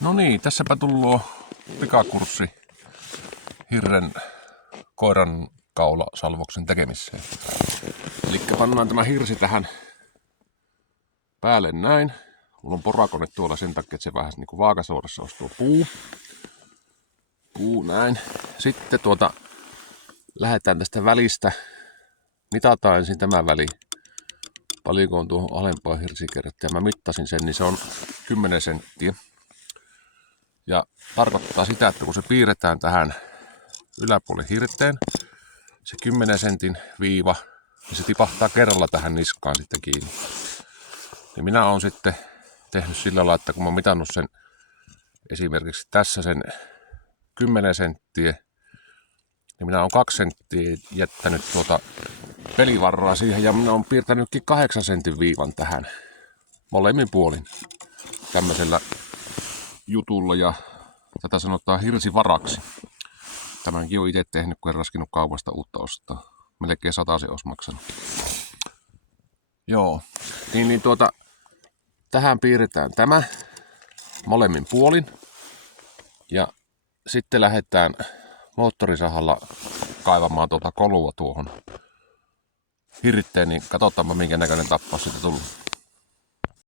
No niin, tässäpä tullut pikakurssi hirren koiran kaulasalvoksen tekemiseen. Eli pannaan tämä hirsi tähän päälle näin. Mulla on porakone tuolla sen takia, että se vähän niin kuin vaakasuorassa olisi tuo puu. Puu näin. Sitten lähdetään tästä välistä. Mitataan ensin tämä väli. Paljonko on tuohon alempaan hirsikerrottiin. Mä mittasin sen, niin se on 10 senttiä. Ja tarkoittaa sitä, että kun se piirretään tähän yläpuolelle hirteen, se 10 sentin viiva, niin se tipahtaa kerralla tähän niskaan sitten kiinni. Ja minä olen sitten tehnyt sillä lailla, että kun mä oon mitannut sen esimerkiksi tässä sen 10 senttiä, niin minä olen 2 senttiä jättänyt pelivarraa siihen ja minä olen piirtänytkin 8 sentin viivan tähän molemmin puolin tämmöisellä jutulla ja tätä sanotaan hirsivaraksi. Tämänkin olen itse tehnyt, kun en raskinut kaupasta uutta ostaa. Melkein 100 se olisi maksanut. Joo, tähän piirretään tämä molemmin puolin ja sitten lähdetään moottorisahalla kaivamaan kolua tuohon hirteen, niin katsotaanpa minkä näköinen tappaus siitä tullut.